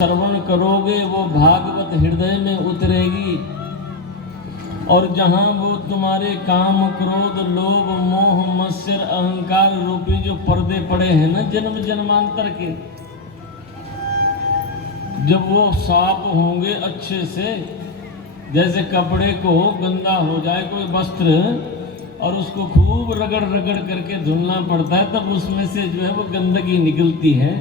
श्रवण करोगे वो भागवत हृदय में उतरेगी। और जहां वो तुम्हारे काम क्रोध लोभ मोह मत्सर अहंकार रूपी जो पर्दे पड़े हैं ना जन्म जन्मांतर के, जब वो साफ होंगे अच्छे से, जैसे कपड़े को गंदा हो जाए कोई वस्त्र और उसको खूब रगड़ रगड़ करके धुलना पड़ता है, तब उसमें से जो है वो गंदगी निकलती है।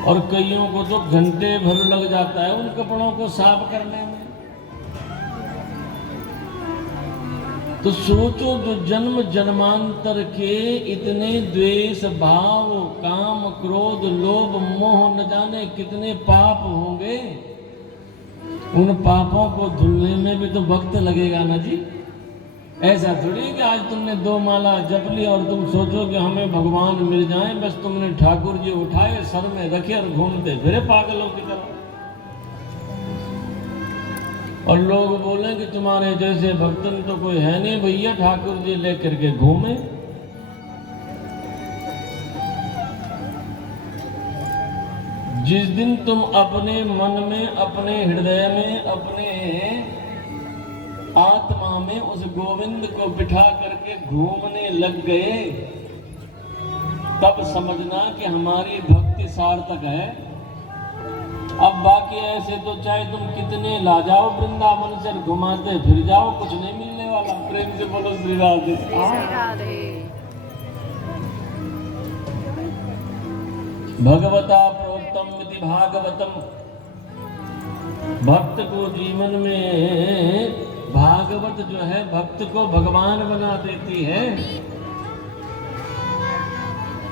और कईयों को तो घंटे भर लग जाता है उन कपड़ों को साफ करने में। तो सोचो जो जन्म जन्मांतर के इतने द्वेष भाव काम क्रोध लोभ मोह न जाने कितने पाप होंगे, उन पापों को धुलने में भी तो वक्त लगेगा ना जी। ऐसा थोड़ी कि आज तुमने 2 माला जप ली और तुम सोचो कि हमें भगवान मिल जाएं, बस तुमने ठाकुर जी उठाए सर में रखे और घूमते फिरे पागलों की तरह। और लोग बोले कि तुम्हारे जैसे भक्तन तो कोई है नहीं भैया, ठाकुर जी लेकर के घूमे। जिस दिन तुम अपने मन में अपने हृदय में अपने आत्मा में उस गोविंद को बिठा करके घूमने लग गए, तब समझना कि हमारी भक्ति सार्थक है। अब बाकी ऐसे तो चाहे तुम कितने ला जाओ वृंदावन से घुमाते फिर जाओ, कुछ नहीं मिलने वाला। प्रेम से बोलो श्री राधे। भगवता प्रोक्तम इति भागवतम। भक्त को जीवन में भागवत जो है भक्त को भगवान बना देती है।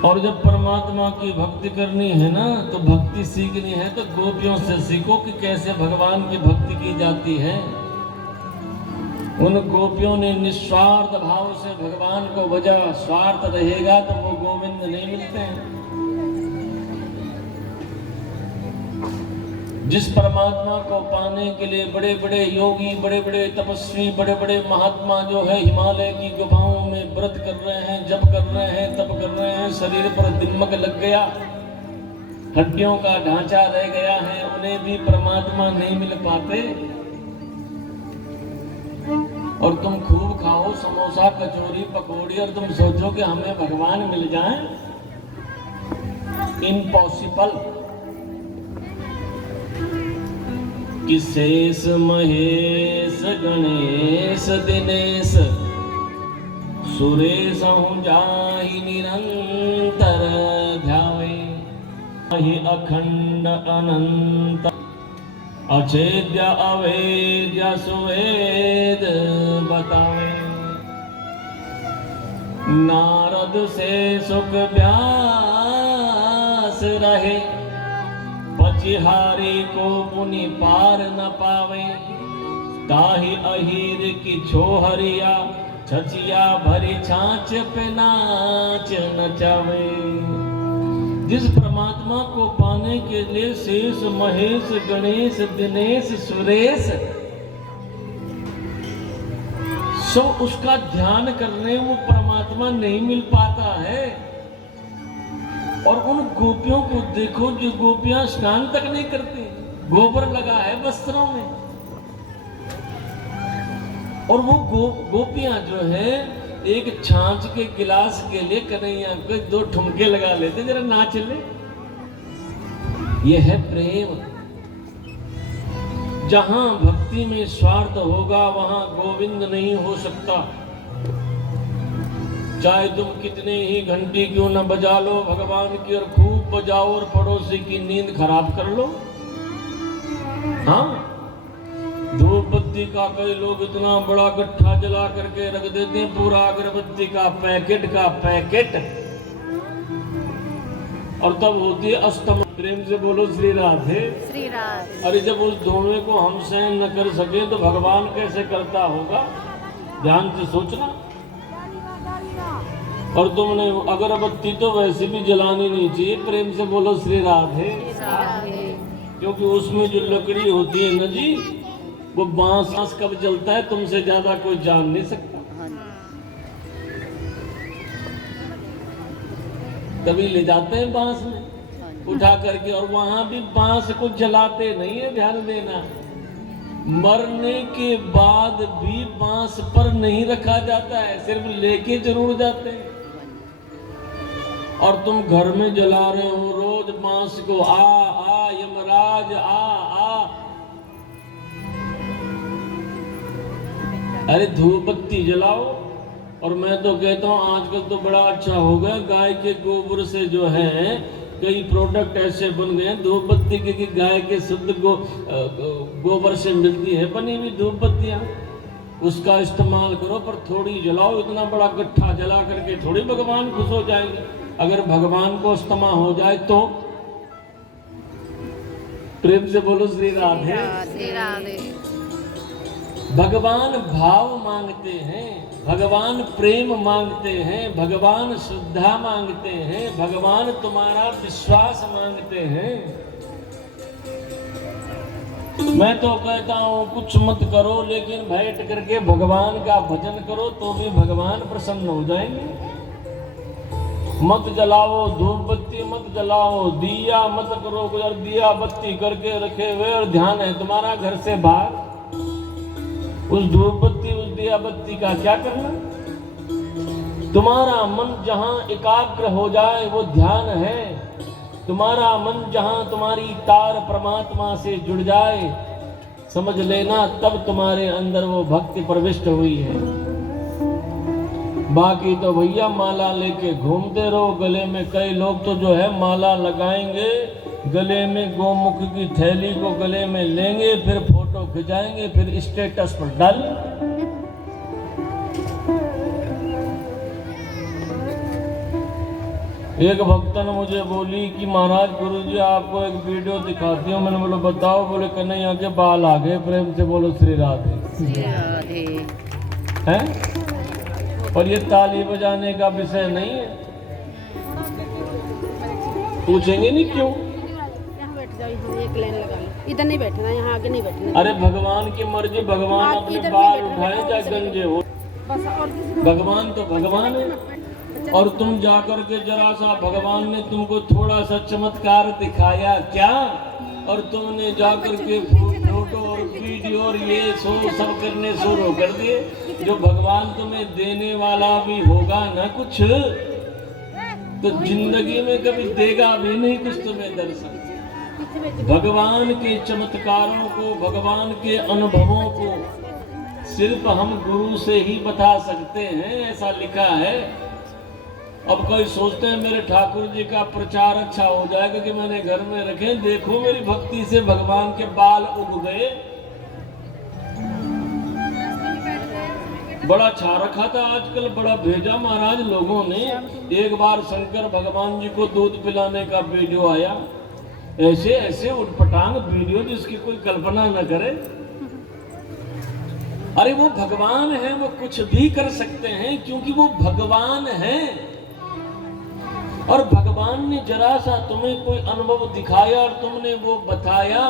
और जब परमात्मा की भक्ति करनी है ना, तो भक्ति सीखनी है तो गोपियों से सीखो कि कैसे भगवान की भक्ति की जाती है। उन गोपियों ने निस्वार्थ भाव से भगवान को भजा, स्वार्थ रहेगा तो वो गोविंद नहीं मिलते हैं। जिस परमात्मा को पाने के लिए बड़े बड़े योगी बड़े बड़े तपस्वी बड़े बड़े महात्मा जो है हिमालय की गुफाओं में व्रत कर रहे हैं, जप कर रहे हैं, तप कर रहे हैं, शरीर पर दिमक लग गया, हड्डियों का ढांचा रह गया है, उन्हें भी परमात्मा नहीं मिल पाते। और तुम खूब खाओ समोसा कचौरी पकौड़ी और तुम सोचो कि हमें भगवान मिल जाए, इम्पॉसिबल। कि शेष महेश गणेश दिनेश सुरेश हूँ जाहि निरंतर ध्यावे, ही अखंड अनंत अछेद्य अवेद्य सुवेद बतावे। नारद से सुख व्यास रहे, पचिहारी को पुनि पार न पावे। ताहि अहीर की छोहरिया छचिया भरी छाछ पे नाच नचावे। जिस परमात्मा को पाने के लिए शेष महेश गणेश दिनेश सुरेश सब उसका ध्यान करने वो परमात्मा नहीं मिल पाता है। और उन गोपियों को देखो जो गोपियां स्नान तक नहीं करती, गोबर लगा है वस्त्रों में। और वो गोपियां जो है एक छाछ के गिलास के लिए कन्हैया को 2 ठुमके लगा लेते, जरा नाच ले। ये है प्रेम। जहां भक्ति में स्वार्थ होगा वहां गोविंद नहीं हो सकता। चाहे तुम कितने ही घंटी क्यों न बजा लो भगवान की, और खूब बजाओ और पड़ोसी की नींद खराब कर लो। हाँ, धूप बत्ती का कई लोग इतना बड़ा गट्ठा जला करके रख देते हैं, पूरा अगरबत्ती का पैकेट। और तब होती है अष्टम। प्रेम से बोलो श्री राधे। श्री राधे। अरे जब उस धुएं को हम सहन न कर सके तो भगवान कैसे करता होगा, ध्यान से सोचना। और तुमने अगरबत्ती तो वैसे भी जलानी नहीं चाहिए। प्रेम से बोलो श्री राधे। क्योंकि उसमें जो लकड़ी होती है ना जी, वो बांस कब जलता है तुमसे ज्यादा कोई जान नहीं सकता। तभी ले जाते हैं बांस में। उठा करके, और वहां भी बांस को जलाते नहीं है, ध्यान देना। मरने के बाद भी बांस पर नहीं रखा जाता है, सिर्फ लेके जरूर जाते हैं। और तुम घर में जला रहे हो रोज बांस को, आ यमराज आ। अरे धूप बत्ती जलाओ। और मैं तो कहता हूँ आजकल तो बड़ा अच्छा हो गया, गाय के गोबर से जो है कई प्रोडक्ट ऐसे बन गए हैं धूप बत्ती के कि गाय के शुद्ध गोबर से मिलती है बनी हुई धूप बत्तियां, उसका इस्तेमाल करो। पर थोड़ी जलाओ, इतना बड़ा गट्ठा जला करके थोड़ी भगवान खुश हो जाएंगे। अगर भगवान को अस्थमा हो जाए तो प्रेम से बोलो श्री राधे राधे। भगवान भाव मांगते हैं, भगवान प्रेम मांगते हैं, भगवान श्रद्धा मांगते हैं, भगवान तुम्हारा विश्वास मांगते हैं। मैं तो कहता हूं कुछ मत करो, लेकिन बैठ करके भगवान का भजन करो तो भी भगवान प्रसन्न हो जाएंगे। मत जलाओ धूप बत्ती, मत जलाओ दिया, मत करो कोई दिया बत्ती करके रखे हुए और ध्यान है तुम्हारा घर से बाहर, उस धूप बत्ती उस दिया बत्ती का क्या करना। तुम्हारा मन जहां एकाग्र हो जाए वो ध्यान है, तुम्हारा मन जहां तुम्हारी तार परमात्मा से जुड़ जाए, समझ लेना तब तुम्हारे अंदर वो भक्ति प्रविष्ट हुई है। बाकी तो भैया माला लेके घूमते रहो गले में। कई लोग तो जो है माला लगाएंगे, गले में गोमुख की थैली को गले में लेंगे, फिर फोटो खिंचाएंगे, फिर स्टेटस पर डाल। एक भक्तन मुझे बोली कि महाराज गुरुजी आपको एक वीडियो दिखाती हूँ। मैंने बोला बताओ। बोले कन्हैया के बाल आ गए। प्रेम से बोलो श्री राधे हैं। और ये ताली बजाने का विषय नहीं है। पूछेंगे नहीं क्यों? एक लाइन लगा लो, इधर नहीं बैठना, यहाँ आगे नहीं बैठना। अरे भगवान की मर्जी, भगवान अपने बाल उठाए चाहे गंजे हो, भगवान तो भगवान है। और तुम जाकर के जरा सा भगवान ने तुमको थोड़ा सा चमत्कार दिखाया क्या, और तुमने जाकर के फोटो और वीडियो और ये सब करने शुरू कर दिए। जो भगवान तुम्हें देने वाला भी होगा ना कुछ, तो जिंदगी में कभी देगा भी नहीं कुछ तुम्हें दर्शन। भगवान के चमत्कारों को, भगवान के अनुभवों को सिर्फ हम गुरु से ही बता सकते हैं, ऐसा लिखा है। अब कोई सोचते हैं मेरे ठाकुर जी का प्रचार अच्छा हो जाएगा कि मैंने घर में रखे, देखो मेरी भक्ति से भगवान के बाल उग गए। बड़ा छा रखा था आजकल, बड़ा भेजा महाराज लोगों ने। एक बार शंकर भगवान जी को दूध पिलाने का वीडियो आया, ऐसे ऐसे उठपटांग वीडियो जिसकी कोई कल्पना न करे। अरे वो भगवान है, वो कुछ भी कर सकते हैं क्योंकि वो भगवान है। और भगवान ने जरा सा तुम्हें कोई अनुभव दिखाया और तुमने वो बताया,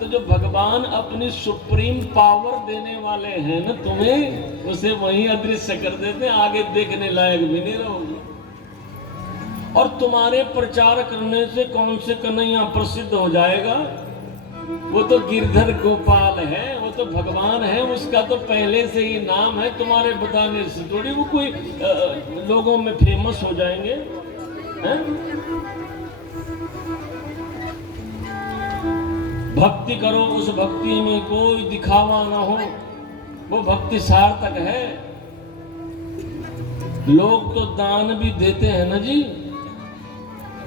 तो जो भगवान अपनी सुप्रीम पावर देने वाले हैं ना तुम्हें, उसे वहीं अदृश्य कर देते, आगे देखने लायक भी नहीं रहोगे। और तुम्हारे प्रचार करने से कौन से कन्हैया प्रसिद्ध हो जाएगा? वो तो गिरधर गोपाल है, वो तो भगवान है, उसका तो पहले से ही नाम है। तुम्हारे बताने से थोड़ी वो कोई लोगों में फेमस हो जाएंगे हैं? भक्ति करो, उस भक्ति में कोई दिखावा ना हो, वो भक्ति सार्थक है। लोग तो दान भी देते हैं ना जी,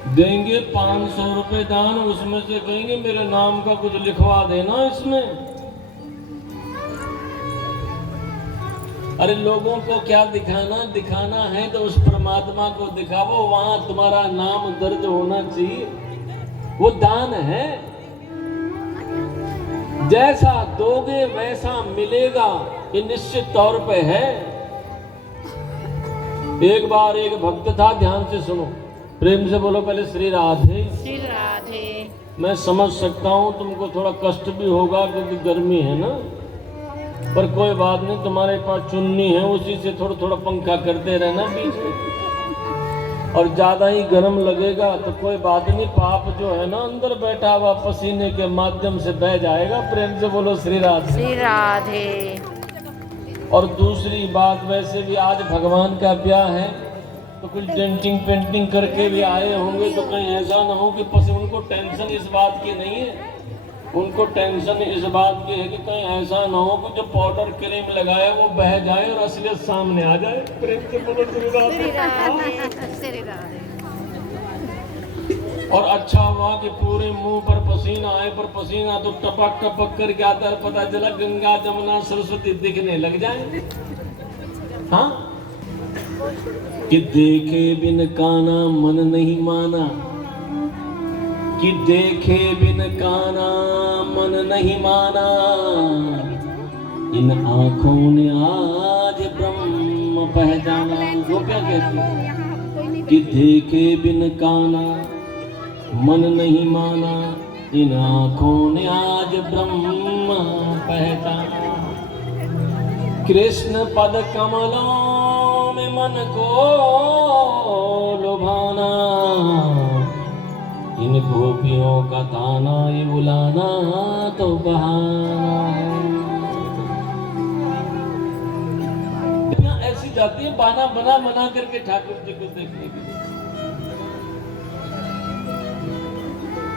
देंगे 500 रुपए दान, उसमें से कहेंगे मेरे नाम का कुछ लिखवा देना इसमें। अरे लोगों को क्या दिखाना, दिखाना है तो उस परमात्मा को दिखाओ, वहां तुम्हारा नाम दर्ज होना चाहिए। वो दान है, जैसा दोगे वैसा मिलेगा, ये निश्चित तौर पे है। एक बार एक भक्त था, ध्यान से सुनो, प्रेम से बोलो पहले श्री राधे। श्री राधे। मैं समझ सकता हूँ तुमको थोड़ा कष्ट भी होगा क्योंकि गर्मी है ना, पर कोई बात नहीं, तुम्हारे पास चुन्नी है, उसी से थोड़ा थोड़ा पंखा करते रहना बीच में। और ज्यादा ही गर्म लगेगा तो कोई बात नहीं, पाप जो है ना अंदर बैठा हुआ पसीने के माध्यम से बह जाएगा। प्रेम से बोलो श्री राधे। श्री राधे। और दूसरी बात, वैसे भी आज भगवान का ब्याह है तो कुछ डेंटिंग पेंटिंग करके भी आए होंगे, तो कहीं ऐसा ना हो कि उनको टेंशन इस बात की नहीं है, उनको टेंशन इस बात की है कि कहीं ऐसा ना हो कि जो पाउडर क्रीम लगाया वो बह जाए और असलियत सामने आ जाए। प्रेम से बोलो श्री राधे। और अच्छा हुआ कि पूरे मुंह पर पसीना आए, पर पसीना तो टपक टपक करके आता है, पता चला गंगा जमुना सरस्वती दिखने लग जाए। हाँ, कि देखे बिन काना मन नहीं माना, कि देखे बिन काना मन नहीं माना, इन आंखों ने आज ब्रह्म पहचाना। वो क्या कहते हैं कि देखे बिन काना मन नहीं माना, इन आंखों ने आज ब्रह्म पहचाना। कृष्ण पद कमलों में मन को लुभाना, इन गोपियों का ताना ये बुलाना तो बहाना। ऐसी जाती है बाना बना बना करके ठाकुर जी को देखने के लिए।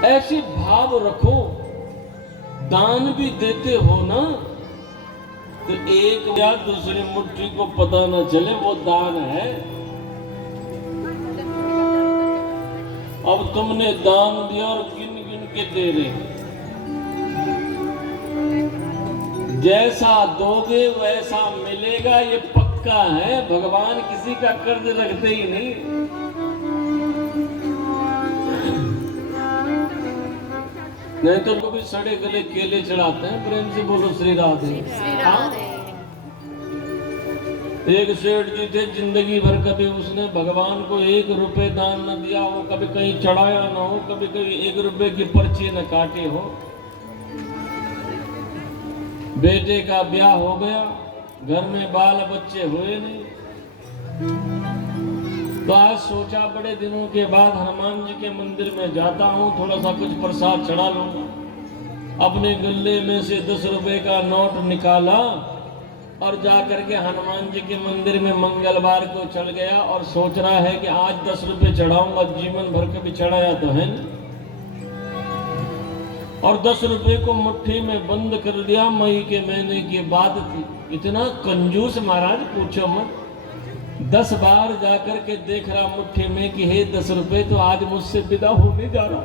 ऐसी भाव रखो, दान भी देते हो ना तो एक या दूसरी मुट्ठी को पता न चले वो दान है। अब तुमने दान दिया और गिन गिन के दे रहे, जैसा दोगे वैसा मिलेगा ये पक्का है। भगवान किसी का कर्ज रखते ही नहीं। नहीं तो कभी सड़े गले केले चढ़ाते हैं। प्रेम से बोलो श्री राधे। एक सेठ जी थे, जिंदगी भर कभी उसने भगवान को 1 रुपए दान न दिया हो, कभी कहीं चढ़ाया ना हो, कभी कभी 1 रुपए की पर्ची न काटे हो। बेटे का ब्याह हो गया, घर में बाल बच्चे हुए नहीं, तो आज सोचा बड़े दिनों के बाद हनुमान जी के मंदिर में जाता हूँ, थोड़ा सा कुछ प्रसाद चढ़ा लूंगा। अपने गले में से 10 रुपए का नोट निकाला और जाकर के हनुमान जी के मंदिर में मंगलवार को चढ़ गया और सोच रहा है कि आज 10 रुपए चढ़ाऊंगा, जीवन भर कभी चढ़ाया तो है नहीं। और 10 रुपए को मुट्ठी में बंद कर लिया। मई के महीने की बात थी। इतना कंजूस महाराज पूछो मत। 10 बार जाकर के देख रहा मुट्ठी में कि हे 10 रुपए तो आज मुझसे विदा होने जा रहा।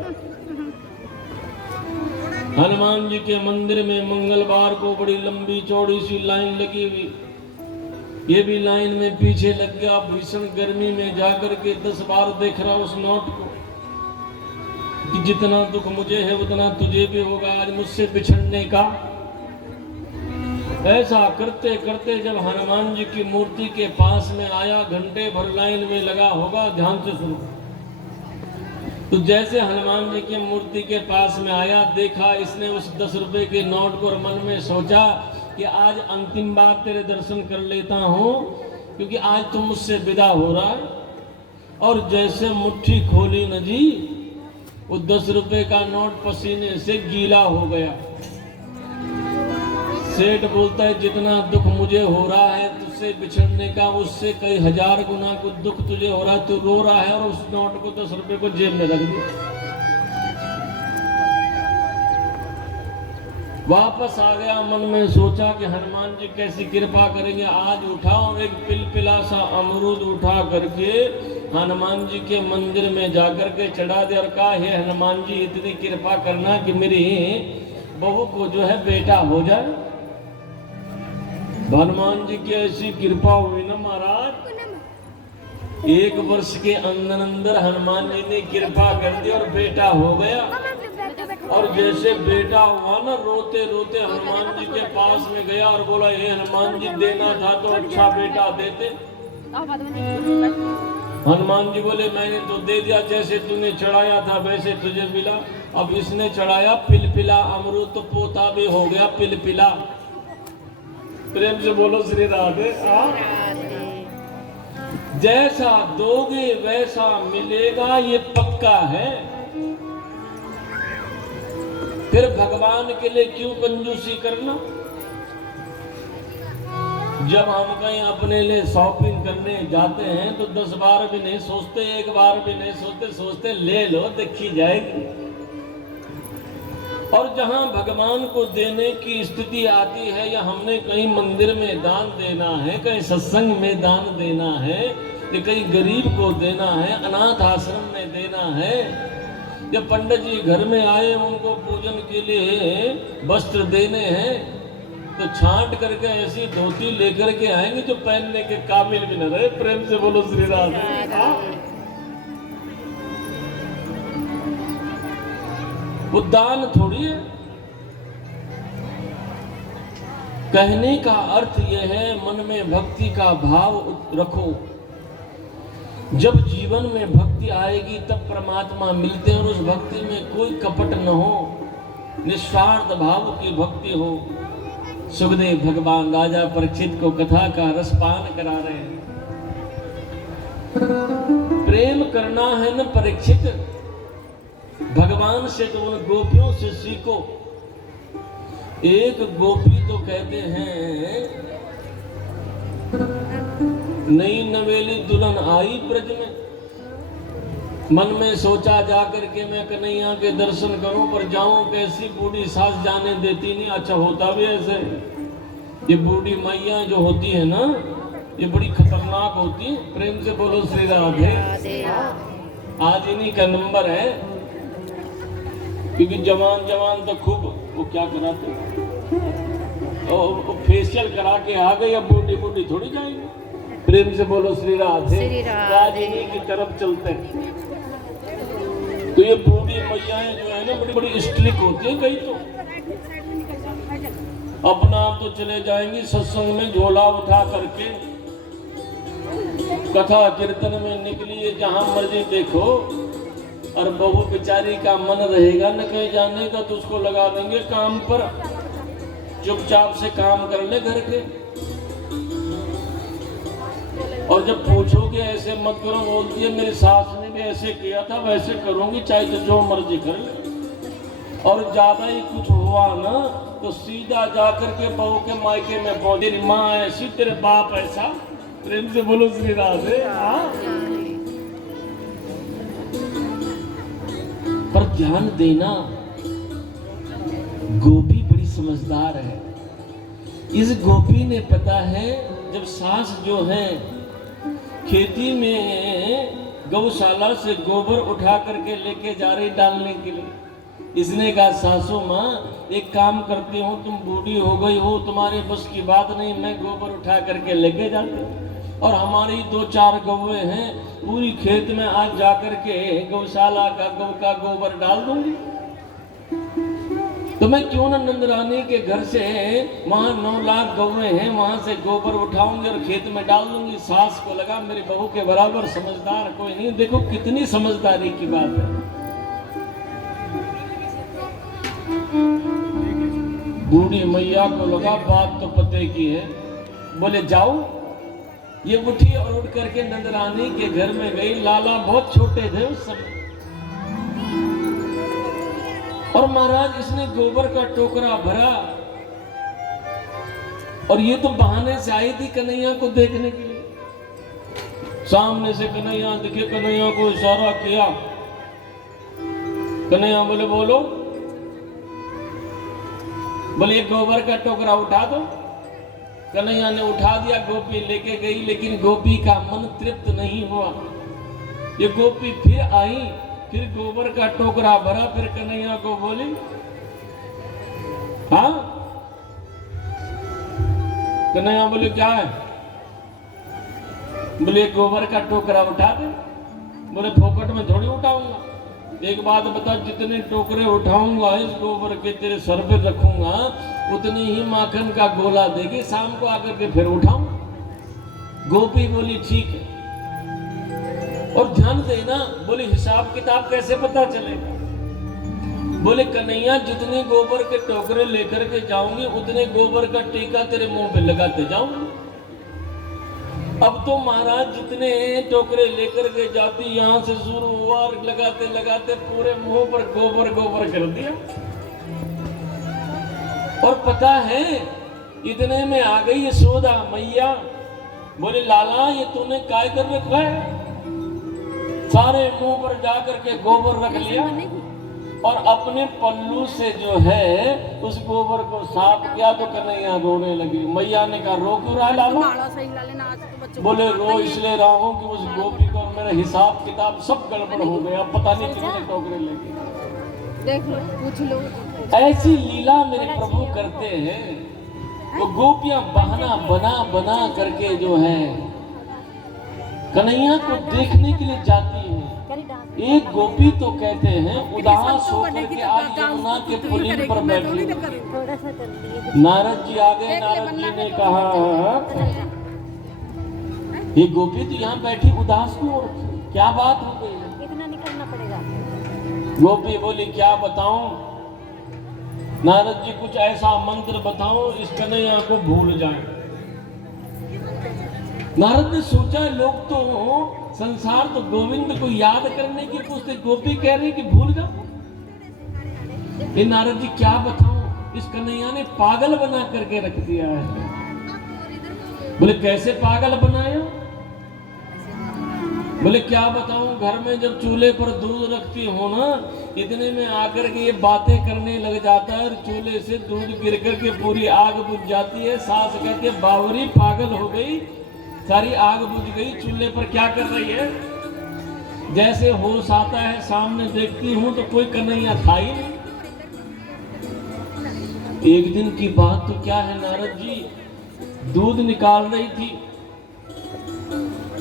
हनुमान जी के मंदिर में मंगलवार को बड़ी लंबी चौड़ी सी लाइन लगी हुई। ये भी लाइन में पीछे लग गया। भीषण गर्मी में जाकर के 10 बार देख रहा उस नोट को कि जितना दुख मुझे है उतना तुझे भी होगा आज मुझसे बिछड़ने का। ऐसा करते करते जब हनुमान जी की मूर्ति के पास में आया, घंटे भर लाइन में लगा होगा। ध्यान से सुनो। तो जैसे हनुमान जी की मूर्ति के पास में आया, देखा इसने उस 10 रुपए के नोट को और मन में सोचा कि आज अंतिम बार तेरे दर्शन कर लेता हूँ, क्योंकि आज तुम मुझसे विदा हो रहा है। और जैसे मुट्ठी खोली न जी, वो 10 रुपए का नोट पसीने से गीला हो गया। सेठ बोलता है जितना दुख मुझे हो रहा है तुझसे बिछड़ने का, उससे कई 1000 गुना कुछ दुख तुझे हो रहा है, तू रो रहा है। और उस नोट को 10 रुपए को जेब में रख दिया। वापस आ गया, मन में सोचा कि हनुमान जी कैसी कृपा करेंगे। आज उठा और एक पिलपिला सा अमरूद उठा करके हनुमान जी के मंदिर में जाकर के चढ़ा दिया और कहा, हे हनुमान जी इतनी कृपा करना कि मेरी बहू को जो है बेटा हो जाए। हनुमान जी की ऐसी कृपा हुई ना महाराज, 1 वर्ष के अंदर अंदर हनुमान जी ने कृपा कर दी और बेटा हो गया। और जैसे बेटा हुआ ना, रोते रोते हनुमान जी के पास में गया और बोला, हे हनुमान जी देना था तो अच्छा बेटा देते। हनुमान जी बोले, मैंने तो दे दिया, जैसे तूने चढ़ाया था वैसे तुझे मिला। अब इसने चढ़ाया पिलपिला अमरूद, तो पोता भी हो गया पिलपिला। प्रेम से बोलो श्री राधे। जैसा दोगे वैसा मिलेगा, ये पक्का है। फिर भगवान के लिए क्यों कंजूसी करना? जब हम कहीं अपने लिए शॉपिंग करने जाते हैं तो 10 बार भी नहीं सोचते, एक बार भी नहीं सोचते, सोचते ले लो, देखी जाएगी। और जहां भगवान को देने की स्थिति आती है, या हमने कहीं मंदिर में दान देना है, कहीं सत्संग में दान देना है, या कहीं गरीब को देना है, अनाथ आश्रम में देना है, या पंडित जी घर में आए उनको पूजन के लिए वस्त्र देने हैं, तो छांट करके ऐसी धोती लेकर के आएंगे जो पहनने के काबिल भी न रहे। प्रेम से बोलो श्री राधे। वो दान थोड़ी है। कहने का अर्थ यह है, मन में भक्ति का भाव रखो। जब जीवन में भक्ति आएगी तब परमात्मा मिलते हैं, और उस भक्ति में कोई कपट न हो, निस्वार्थ भाव की भक्ति हो। सुखदेव भगवान राजा परीक्षित को कथा का रसपान करा रहे हैं। प्रेम करना है न परीक्षित, भगवान से तो उन गोपियों से सीखो। एक गोपी तो कहते हैं, नई नवेली दुल्हन आई ब्रज में, मन में सोचा जाकर के मैं कन्हैया के दर्शन करूं, पर जाऊं कैसी, बूढ़ी सास जाने देती नहीं। अच्छा होता भी ऐसे, ये बूढ़ी मैया जो होती है ना, ये बड़ी खतरनाक होती है। प्रेम से बोलो श्री राधे। आज इन्हीं का नंबर है, क्योंकि जवान जवान तो खूब वो क्या कराते, फेशियल करा के आ गई, अब बूढ़ी बूढ़ी थोड़ी जाएंगे। प्रेम से बोलो श्री राधे। आज इन्हीं की तरफ चलते हैं। तो ये बूढ़ी मैयाएं जो है ना, बड़ी बड़ी स्ट्रिक होती है। कई तो अपना आप तो चले जाएंगी सत्संग में, झोला उठा करके कथा कीर्तन में निकली, जहां मर्जी देखो, और बहू बेचारी का मन रहेगा न कहीं जाने का, तो उसको लगा देंगे काम पर, चुपचाप से काम कर ले घर के। और जब पूछोगे ऐसे मत करो, बोलती है मेरी सास ने भी ऐसे किया था, वैसे करूंगी, चाहे तो जो मर्जी कर ले। और ज्यादा ही कुछ हुआ ना, तो सीधा जाकर के बहू के मायके में पहुंचे, तेरी माँ ऐसी, तेरे बाप ऐसा। प्रेम से बोलो श्री राधे। पर ध्यान देना, गोपी बड़ी समझदार है। इस गोपी ने पता है, जब सास जो है खेती में गौशाला से गोबर उठा करके लेके जा रही डालने के लिए, इसने कहा सासू माँ एक काम करती हूँ, तुम बूढ़ी हो गई हो, तुम्हारे बस की बात नहीं, मैं गोबर उठा करके लेके जाती हूँ। और हमारी 2-4 गौवे हैं, पूरी खेत में आज जाकर के गौशाला का गौ का गोबर डाल दूंगी। तो मैं क्यों ना नंदरानी के घर से, वहां 9 लाख गौवे हैं, वहां से गोबर उठाऊंगी और खेत में डाल दूंगी। सास को लगा मेरी बहू के बराबर समझदार कोई नहीं। देखो कितनी समझदारी की बात है। बूढ़ी मैया को लगा बात तो पते की है, बोले जाओ। ये उठी और उठ करके नंदरानी के घर में गई। लाला बहुत छोटे थे उस समय, और महाराज इसने गोबर का टोकरा भरा, और ये तो बहाने से आई थी कन्हैया को देखने के लिए। सामने से कन्हैया दिखे, कन्हैया को इशारा किया। कन्हैया बोले बोलो, बोले गोबर का टोकरा उठा दो। कन्हैया ने उठा दिया, गोपी लेके गई, लेकिन गोपी का मन तृप्त नहीं हुआ। ये गोपी फिर आई, फिर गोबर का टोकरा भरा, फिर कन्हैया को बोली हाँ। कन्हैया बोले क्या है? बोले गोबर का टोकरा उठा दे। बोले फोकट में थोड़ी उठाऊंगा, एक बात बता, जितने टोकरे उठाऊंगा इस गोबर के तेरे सर पे रखूंगा, उतनी ही माखन का गोला देगी, शाम को आकर के फिर उठाऊं। गोपी बोली ठीक है। और ध्यान देना, बोले हिसाब किताब कैसे पता चलेगा? बोले कन्हैया जितने गोबर के टोकरे लेकर के जाऊंगी, उतने गोबर का टीका तेरे मुंह पे लगाते जाऊंगी। अब तो महाराज जितने टोकरे लेकर के जाती यहाँ से शुरू हुआ और लगाते लगाते पूरे मुंह पर गोबर गोबर कर दिया। और पता है इतने में आ गई यशोदा मैया, बोले लाला ये तूने काय कर रखा है? सारे मुंह पर जाकर के गोबर रख लिया और अपने पल्लू से जो है उस गोबर को साफ किया तो कन्हैया रोने लगी। मैया ने कहा रो क्यों रहा है लाला? बोले रो इसलिए रहा हूँ कि उस गोपी को मेरा हिसाब किताब सब गड़बड़ हो गया, पता नहीं कितने टोकरे लेके। देख लो, पूछ लो। ऐसी लीला मेरे प्रभु करते हैं। वो गोपियां बहाना बना बना करके जो है कन्हैया को देखने के लिए जाती है। एक गोपी तो कहते हैं उदास होकर के आज यमुना के पुलिन पर बैठी। नारद जी आ गए। नारद जी ने कहा ये गोपी तो यहाँ बैठी उदास क्यों, क्या बात हो गई? इतना निकलना पड़ेगा। गोपी बोली क्या बताऊं नारद जी, कुछ ऐसा मंत्र बताओ इस कन्हैया को भूल जाए। नारद ने सोचा लोग तो संसार तो गोविंद को याद करने की पूछते, गोपी कह रही कि भूल जाओ। ये नारद जी क्या बताऊं, इस कन्हैया ने पागल बना करके रख दिया है। बोले कैसे पागल बनाया? बोले क्या बताऊं, घर में जब चूल्हे पर दूध रखती हो ना, इतने में आकर के ये बातें करने लग जाता है और चूल्हे से दूध गिर कर के पूरी आग बुझ जाती है। सास कहती है बावरी पागल हो गई, सारी आग बुझ गई, चूल्हे पर क्या कर रही है? जैसे होश आता है सामने देखती हूँ तो कोई कन्हैया था ही नहीं। एक दिन की बात तो क्या है, नारद जी दूध निकाल रही थी,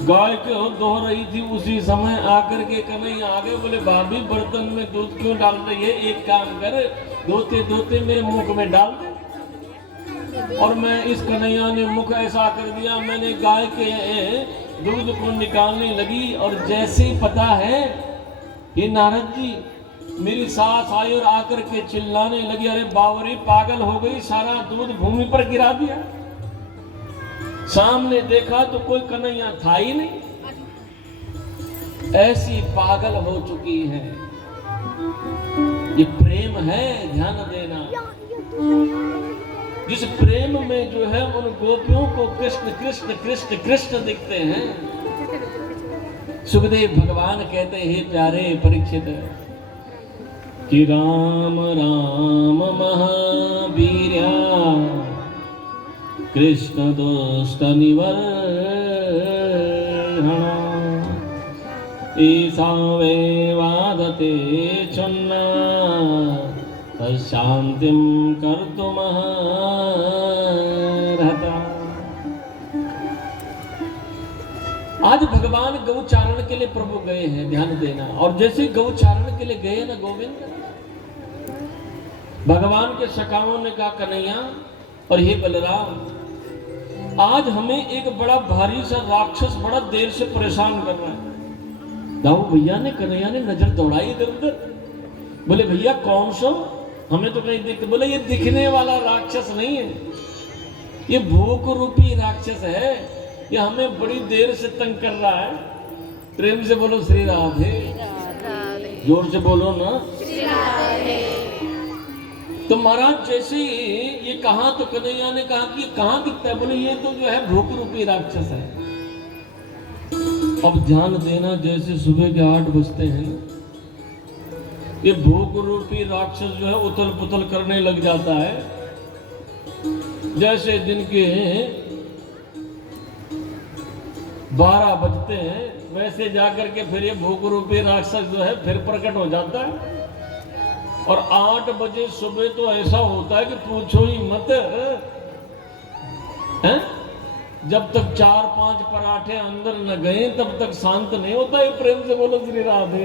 गाय को दोह रही थी, उसी समय आकर के कन्हैया आगे। बोले भाभी बर्तन में दूध क्यों डाल रही है? एक काम कर, धोते धोते मेरे मुख में डाल दे। और मैं इस कन्हैया ने मुख ऐसा कर दिया, मैंने गाय के दूध को निकालने लगी और जैसे ही पता है ये नारद जी मेरी सास आई और आकर के चिल्लाने लगी, अरे बावरी पागल हो गई, सारा दूध भूमि पर गिरा दिया। सामने देखा तो कोई कन्हैया था ही नहीं। ऐसी पागल हो चुकी है। ये प्रेम है, ध्यान देना। जिस प्रेम में जो है उन गोपियों को कृष्ण कृष्ण कृष्ण कृष्ण दिखते हैं। सुखदेव भगवान कहते हैं प्यारे परीक्षित कि राम राम महावीर्या कृष्ण दुष्ट निवर्हण ईसा वे वादते चुन्ना शांतिम कर्तुमर्हता। आज भगवान गौचारण के लिए प्रभु गए हैं, ध्यान देना। और जैसे गौचारण के लिए गए ना गोविंद, भगवान के सखाओं ने कहा कन्हैया और हे बलराम, आज हमें एक बड़ा भारी सा राक्षस बड़ा देर से परेशान कर रहा है। दाऊ भैया ने कन्हैया ने नजर दौड़ाई इधर उधर। बोले भैया कौन सा? हमें तो कहीं दिखते। बोले ये दिखने वाला राक्षस नहीं है, ये भूख रूपी राक्षस है, ये हमें बड़ी देर से तंग कर रहा है। प्रेम से बोलो श्री राधे, जोर से बोलो ना श्री राधे। तो महाराज जैसे ये कहा तो कन्हैया ने कहा कि कहाँ दिखता है? बोले ये तो जो है भूख रूपी राक्षस है। अब ध्यान देना, जैसे सुबह के 8 बजते हैं, ये भूख रूपी राक्षस जो है उथल पुथल करने लग जाता है। जैसे दिन के 12 बजते हैं, वैसे जाकर के फिर ये भूख रूपी राक्षस जो है फिर प्रकट हो जाता है। और 8 बजे सुबह तो ऐसा होता है कि पूछो ही मत है। जब तक 4-5 पराठे अंदर न गए तब तक शांत नहीं होता है। प्रेम से बोलो श्री राधे।